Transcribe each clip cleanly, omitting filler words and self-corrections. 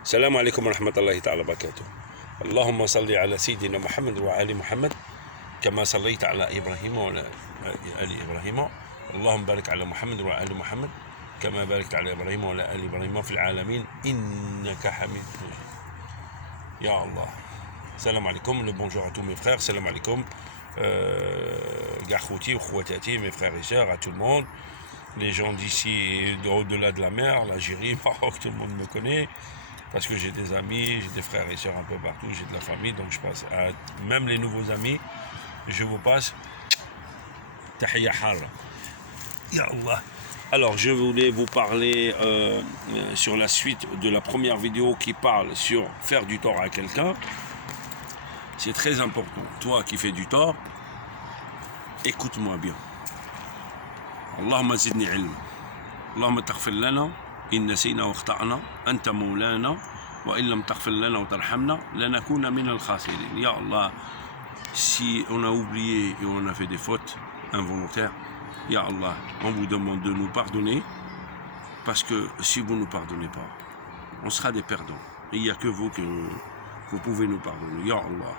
السلام عليكم ورحمة الله تعالى وبركاته. اللهم صل على سيدنا محمد وعلى محمد كما صليت على إبراهيم وعلى آل إبراهيم. اللهم بارك على محمد وعلى آل محمد كما باركت على إبراهيم وعلى آل إبراهيم في العالمين إنك حميد مجيد. Ya Allah. Salam alaikum, le bonjour à tous mes frères, salam alaikum, Garhouti, Khouatati, mes frères et sœurs, à tout le monde, les gens d'ici, au-delà de la mer, l'Algérie, Maroc, tout le monde me connaît, parce que j'ai des amis, j'ai des frères et sœurs un peu partout, j'ai de la famille, donc je passe à même les nouveaux amis, je vous passe Tahiyya Harra. Ya Allah. Alors, je voulais vous parler sur la suite de la première vidéo qui parle sur faire du tort à quelqu'un. C'est très important. Toi qui fais du tort, écoute-moi bien. Allahumma zidni ilm. Allahumma taghfir lana, in nasina wa akhta'na, anta mawlana, wa in lam taghfir lana wa tarhamna, lanakuna min al-khasirin. Ya Allah, si on a oublié et on a fait des fautes involontaires, Ya Allah, on vous demande de nous pardonner, parce que si vous ne nous pardonnez pas, on sera des perdants. Et il n'y a que vous que vous pouvez nous pardonner. Ya Allah.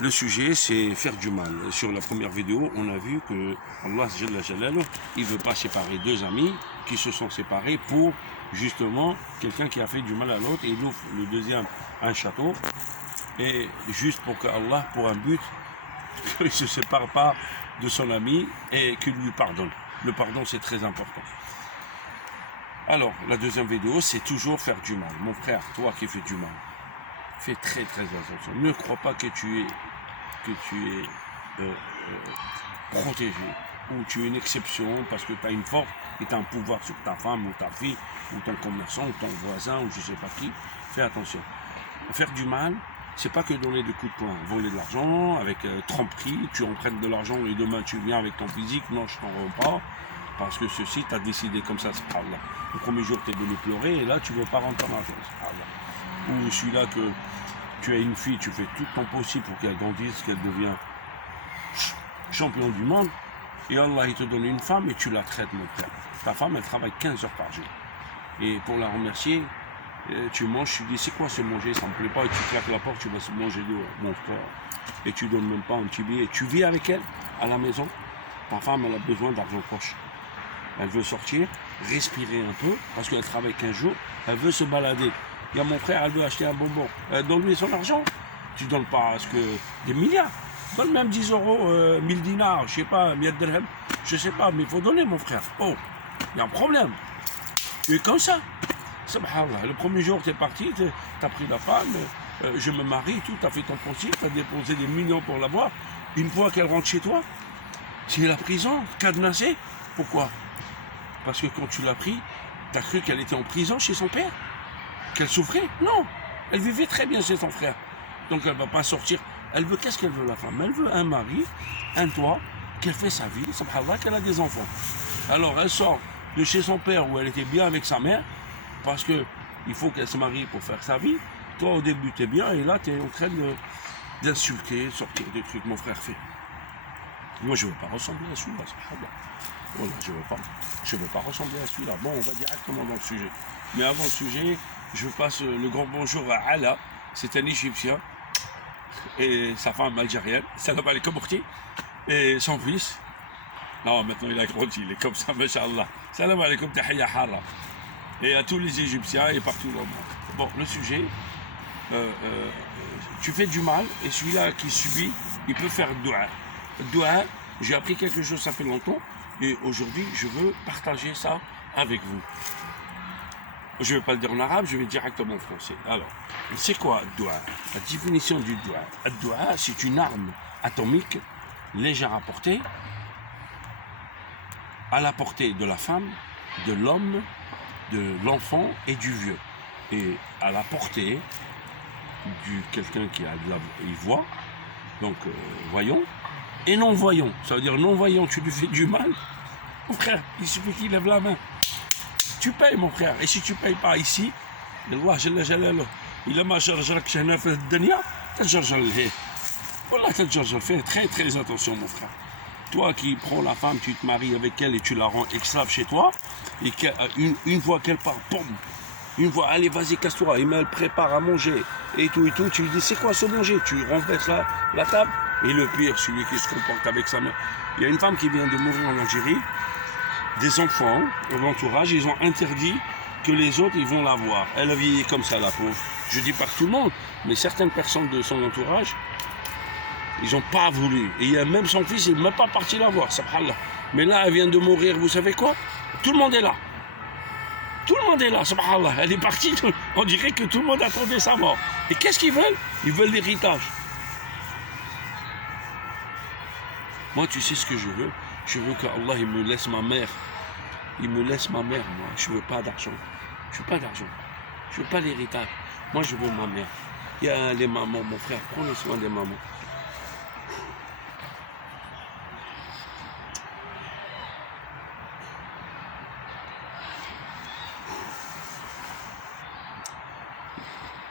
Le sujet, c'est faire du mal. Sur la première vidéo, on a vu que Allah, il ne veut pas séparer deux amis qui se sont séparés pour, justement, quelqu'un qui a fait du mal à l'autre, et il ouvre le deuxième un château, et juste pour que Allah, pour un but, qu'il ne se sépare pas de son ami et qu'il lui pardonne. Le pardon, c'est très important. Alors, la deuxième vidéo, c'est toujours faire du mal. Mon frère, toi qui fais du mal, fais très très attention. Ne crois pas que tu es protégé, ou tu es une exception parce que tu as une force et tu as un pouvoir sur ta femme ou ta fille, ou ton commerçant, ou ton voisin, ou je ne sais pas qui. Fais attention. Faire du mal, c'est pas que donner des coups de poing, voler de l'argent avec tromperie, tu empruntes de l'argent et demain tu viens avec ton physique, non je t'en rends pas, parce que ceci t'as décidé comme ça, subhanallah. Le premier jour tu es venu pleurer et là tu veux pas rendre ton argent, subhanallah. Ou celui-là que tu as une fille, tu fais tout ton possible pour qu'elle grandisse, qu'elle devienne champion du monde, et Allah il te donne une femme et tu la traites mon frère. Ta femme elle travaille 15 heures par jour. Et pour la remercier, tu manges, tu dis c'est quoi ce manger, ça me plaît pas, et tu claques la porte, tu vas se manger dehors, mon frère. Et tu donnes même pas un petit billet. Tu vis avec elle à la maison. Ta femme elle a besoin d'argent poche. Elle veut sortir, respirer un peu, parce qu'elle travaille 15 jours, elle veut se balader. Il y a mon frère, elle veut acheter un bonbon. Donne-lui son argent. Tu donnes pas parce que des milliards. Donne même 10 euros, 1000 dinars, je sais pas, 1000 dirhams, je sais pas, mais il faut donner mon frère. Oh, il y a un problème. Et comme ça. Subhanallah, le premier jour tu es parti, tu as pris la femme, je me marie, tout, tu as fait ton possible, tu as déposé des millions pour l'avoir. Une fois qu'elle rentre chez toi, c'est la prison, cadenassée. Pourquoi? Parce que quand tu l'as pris, tu as cru qu'elle était en prison chez son père, qu'elle souffrait. Non, elle vivait très bien chez son frère. Donc elle ne va pas sortir. Elle veut, qu'est-ce qu'elle veut la femme? Elle veut un mari, un toit, qu'elle fait sa vie, subhanallah, qu'elle a des enfants. Alors elle sort de chez son père où elle était bien avec sa mère, parce qu'il faut qu'elle se marie pour faire sa vie. Toi, au début, tu es bien, et là, tu es en train d'insulter, sortir des trucs, mon frère fait. Moi, je ne veux pas ressembler à celui-là, voilà, je veux pas ressembler à celui-là. Bon, on va directement dans le sujet. Mais avant le sujet, je passe le grand bonjour à Allah. C'est un Égyptien, et sa femme algérienne, salam alaikum Mokhti, et son fils. Non, maintenant, il a grandi, il est comme ça, mashallah. Salam alaikum, tahiyya harra. Et à tous les Égyptiens et partout dans le monde. Bon, le sujet, tu fais du mal, et celui-là qui subit, il peut faire dua. Dua, j'ai appris quelque chose, ça fait longtemps, et aujourd'hui, je veux partager ça avec vous. Je ne vais pas le dire en arabe, je vais directement en français. Alors, c'est quoi dua? La définition du dua. Dua, c'est une arme atomique, légère à portée, à la portée de la femme, de l'homme, de l'enfant et du vieux, et à la portée du quelqu'un qui a de la voix, donc voyant, et non voyant. Ça veut dire non voyant, tu lui fais du mal, mon frère, il suffit qu'il lève la main, tu payes mon frère. Et si tu payes pas ici, Allah Jalla Jalaluh, il a ma jarjarak hna fi dunya, tajarjal lhi. Wallah tajarjal, fais très très attention mon frère. Toi qui prends la femme, tu te maries avec elle et tu la rends esclave chez toi, et une fois qu'elle part, boum, Une fois, allez, vas-y, casse-toi. Il me prépare à manger. Et tout. Tu lui dis, c'est quoi ce manger? Tu renverses la table. Et le pire, celui qui se comporte avec sa mère. Il y a une femme qui vient de mourir en Algérie. Des enfants, l'entourage, ils ont interdit que les autres, ils vont la voir. Elle a vieilli comme ça, la pauvre. Je dis pas que tout le monde, mais certaines personnes de son entourage, ils n'ont pas voulu. Et il y a même son fils, il n'est même pas parti la voir, subhanallah. Mais là, elle vient de mourir, vous savez quoi? Tout le monde est là. Tout le monde est là, subhanallah. Elle est partie, on dirait que tout le monde attendait sa mort. Et qu'est-ce qu'ils veulent? Ils veulent l'héritage. Moi, tu sais ce que je veux? Je veux qu'Allah, il me laisse ma mère. Il me laisse ma mère, moi. Je veux pas d'argent. Je veux pas d'argent. Je veux pas l'héritage. Moi, je veux ma mère. Il y a les mamans, mon frère, prenez soin des mamans.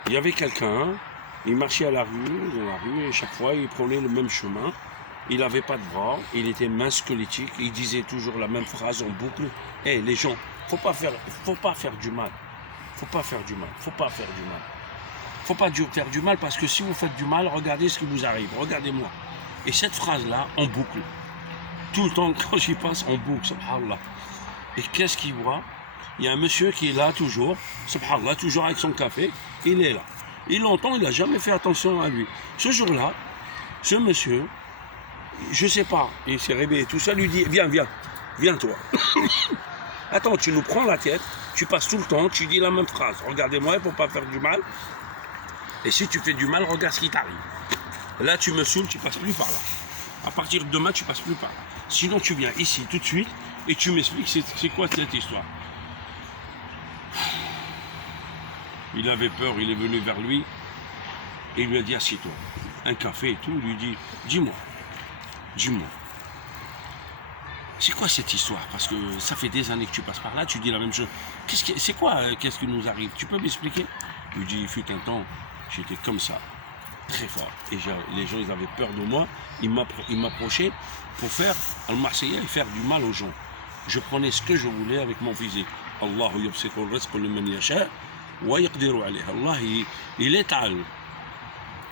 Il y avait quelqu'un, il marchait dans la rue, et chaque fois, il prenait le même chemin. Il n'avait pas de bras, il était mince squelettique, il disait toujours la même phrase en boucle. Hé, les gens, faut pas faire du mal. Faut pas faire du mal. Faut pas faire du mal. Faut pas faire du mal parce que si vous faites du mal, regardez ce qui vous arrive. Regardez-moi. Et cette phrase-là, en boucle. Tout le temps, quand j'y passe, en boucle, subhanallah. Et qu'est-ce qu'il voit? Il y a un monsieur qui est là toujours, subhanallah, toujours avec son café, il est là. Il l'entend, il n'a jamais fait attention à lui. Ce jour-là, ce monsieur, je sais pas, il s'est réveillé tout ça, lui dit, viens toi. Attends, tu nous prends la tête, tu passes tout le temps, tu dis la même phrase. Regardez-moi, il ne faut pas faire du mal. Et si tu fais du mal, regarde ce qui t'arrive. Là, tu me saoules, tu passes plus par là. À partir de demain, tu passes plus par là. Sinon, tu viens ici tout de suite et tu m'expliques c'est quoi cette histoire. Il avait peur, il est venu vers lui et il lui a dit, assieds-toi. Un café et tout, il lui dit, dis-moi, c'est quoi cette histoire? Parce que ça fait des années que tu passes par là, tu dis la même chose. Qu'est-ce qui nous arrive? Tu peux m'expliquer? Il lui dit, il fut un temps, j'étais comme ça, très fort. Et les gens, ils avaient peur de moi. Ils m'approchaient pour faire al-Marseillais et faire du mal aux gens. Je prenais ce que je voulais avec mon physique. Allah yubsitu ar-rizqa liman yasha wa yaqdiru alayh. Allah, il étale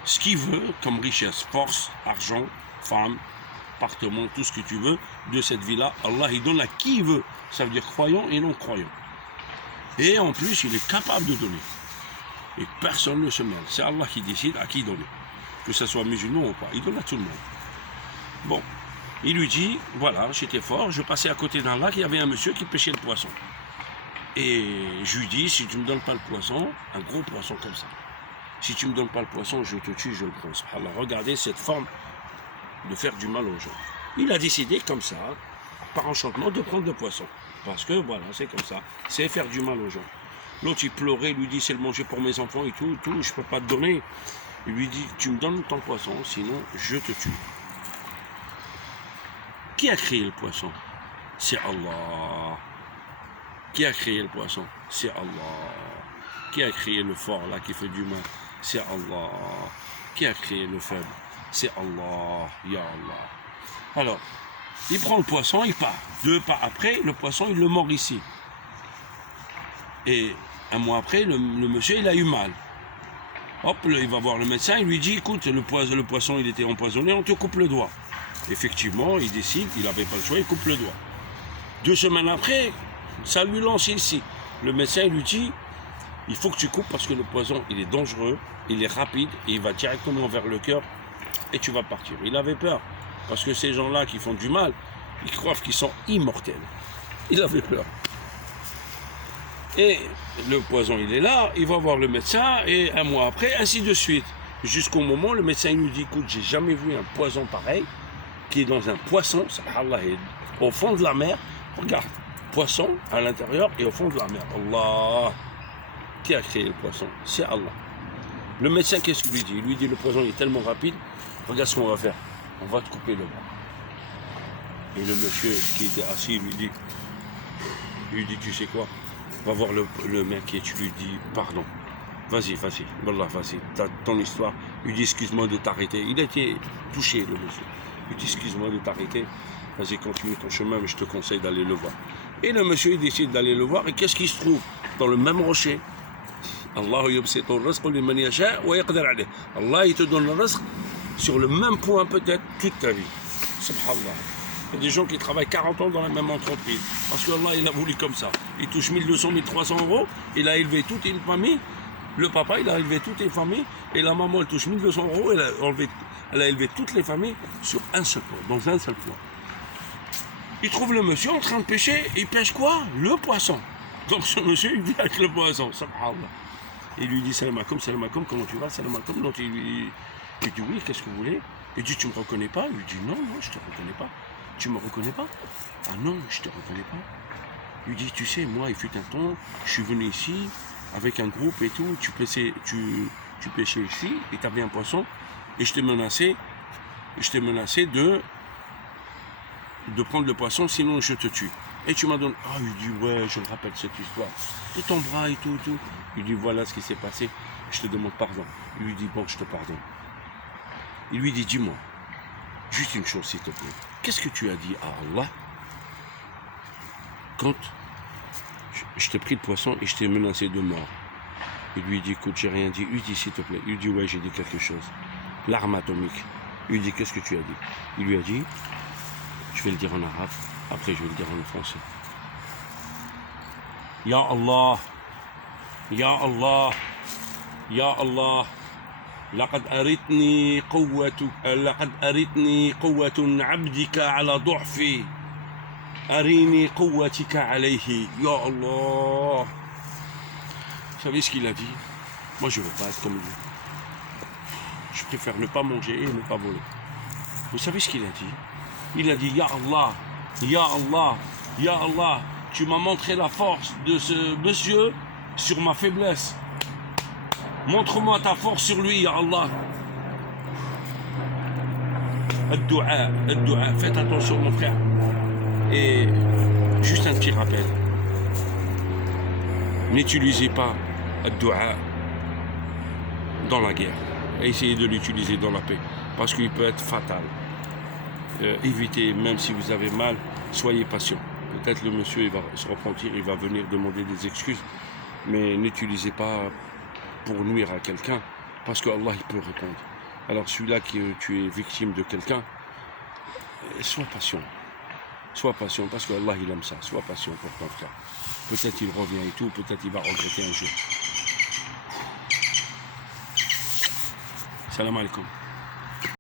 ce qu'il veut comme richesse, force, argent, femme, appartement, tout ce que tu veux de cette vie-là. Allah, il donne à qui il veut. Ça veut dire croyant et non croyant. Et en plus, il est capable de donner. Et personne ne se mêle. C'est Allah qui décide à qui donner. Que ce soit musulman ou pas. Il donne à tout le monde. Bon. Il lui dit, voilà, j'étais fort, je passais à côté d'un lac, il y avait un monsieur qui pêchait le poisson. Et je lui dis, si tu ne me donnes pas le poisson, un gros poisson comme ça, si tu ne me donnes pas le poisson, je te tue, je le prends. Alors regardez cette forme de faire du mal aux gens. Il a décidé comme ça, par enchantement, de prendre le poisson. Parce que voilà, c'est comme ça, c'est faire du mal aux gens. L'autre il pleurait, il lui dit c'est le manger pour mes enfants et tout, je ne peux pas te donner. Il lui dit, tu me donnes ton poisson, sinon je te tue. Qui a créé le poisson? C'est Allah. Qui a créé le poisson? C'est Allah. Qui a créé le fort là qui fait du mal? C'est Allah. Qui a créé le faible? C'est Allah. Ya Allah. Alors, il prend le poisson, il part. 2 pas après, le poisson, il le mord ici. Et un mois après, le monsieur, il a eu mal. Hop, là, il va voir le médecin, il lui dit, écoute, le poisson, il était empoisonné, on te coupe le doigt. Effectivement, il décide, il n'avait pas le choix, il coupe le doigt. 2 semaines après, ça lui lance ici. Le médecin lui dit, il faut que tu coupes parce que le poison, il est dangereux, il est rapide, et il va directement vers le cœur et tu vas partir. Il avait peur, parce que ces gens-là qui font du mal, ils croient qu'ils sont immortels. Il avait peur. Et le poison, il est là, il va voir le médecin, et un mois après, ainsi de suite. Jusqu'au moment, le médecin lui dit, écoute, j'ai jamais vu un poison pareil, qui est dans un poisson, subhanallah, au fond de la mer. Regarde, poisson à l'intérieur et au fond de la mer. Allah, qui a créé le poisson? C'est Allah. Le médecin, qu'est-ce qu'il lui dit? Il lui dit, le poison est tellement rapide, regarde ce qu'on va faire. On va te couper le bras. Et le monsieur qui était assis lui dit, tu sais quoi? Va voir le mec et tu lui dis, pardon. Vas-y, Wallah, vas-y, ton histoire. Il dit, excuse-moi de t'arrêter. Il a été touché, le monsieur. Il dit, excuse-moi de t'arrêter. Vas-y, continue ton chemin, mais je te conseille d'aller le voir. Et le monsieur, il décide d'aller le voir. Et qu'est-ce qu'il se trouve? Dans le même rocher, Allah il te donne le rizq sur le même point peut-être toute ta vie. Subhanallah. Il y a des gens qui travaillent 40 ans dans la même entreprise. Parce que Allah il a voulu comme ça. Il touche 1200, 1300 euros. Il a élevé toute une famille. Le papa il a élevé toutes les familles. Et la maman elle touche 1200 euros. Elle a élevé toutes les familles sur un seul point. Dans un seul point. Il trouve le monsieur en train de pêcher. Il pêche quoi? Le poisson. Donc ce monsieur il vit avec le poisson. Subhanallah. Il lui dit salam alaikum, comment tu vas? Salam alaikum. Donc il dit oui, qu'est-ce que vous voulez? Il dit tu me reconnais pas? Il lui dit non, je te reconnais pas. Tu me reconnais pas? Ah non, je te reconnais pas. Il lui dit tu sais, moi il fut un temps, je suis venu ici avec un groupe et tout, tu pêchais ici et tu avais un poisson et je t'ai menacé de prendre le poisson sinon je te tue. Et tu m'as donné. Ah, il dit ouais, je me rappelle cette histoire. Et ton bras et tout. Il dit voilà ce qui s'est passé. Je te demande pardon. Il lui dit bon, je te pardonne. Il lui dit dis-moi, juste une chose s'il te plaît. Qu'est-ce que tu as dit à Allah quand je t'ai pris le poisson et je t'ai menacé de mort? Il lui dit écoute, j'ai rien dit. Il lui dit s'il te plaît. Il lui dit ouais, j'ai dit quelque chose. L'arme atomique. Il lui dit qu'est-ce que tu as dit? Il lui a dit, je vais le dire en arabe. Après, je vais le dire en français. Ya Allah, Ya Allah, Ya Allah, لقد أرتني قوة عبدك على ضعفي. أريني قوتك عليه. Ya Allah. Vous savez ce qu'il a dit? Moi, je ne veux pas être comme lui. Je préfère ne pas manger et ne pas voler. Vous savez ce qu'il a dit? Il a dit Ya Allah. Ya Allah, Ya Allah, tu m'as montré la force de ce monsieur sur ma faiblesse. Montre-moi ta force sur lui, Ya Allah. Ad-du'a, faites attention mon frère. Et juste un petit rappel. N'utilisez pas ad-du'a dans la guerre. Essayez de l'utiliser dans la paix. Parce qu'il peut être fatal. Évitez, même si vous avez mal, soyez patient. Peut-être le monsieur il va se repentir, il va venir demander des excuses, mais n'utilisez pas pour nuire à quelqu'un, parce que Allah il peut répondre. Alors celui-là qui tu es victime de quelqu'un, sois patient, parce que Allah il aime ça. Sois patient pour ton frère. Peut-être il revient et tout, peut-être il va regretter un jour. Salam alaikum.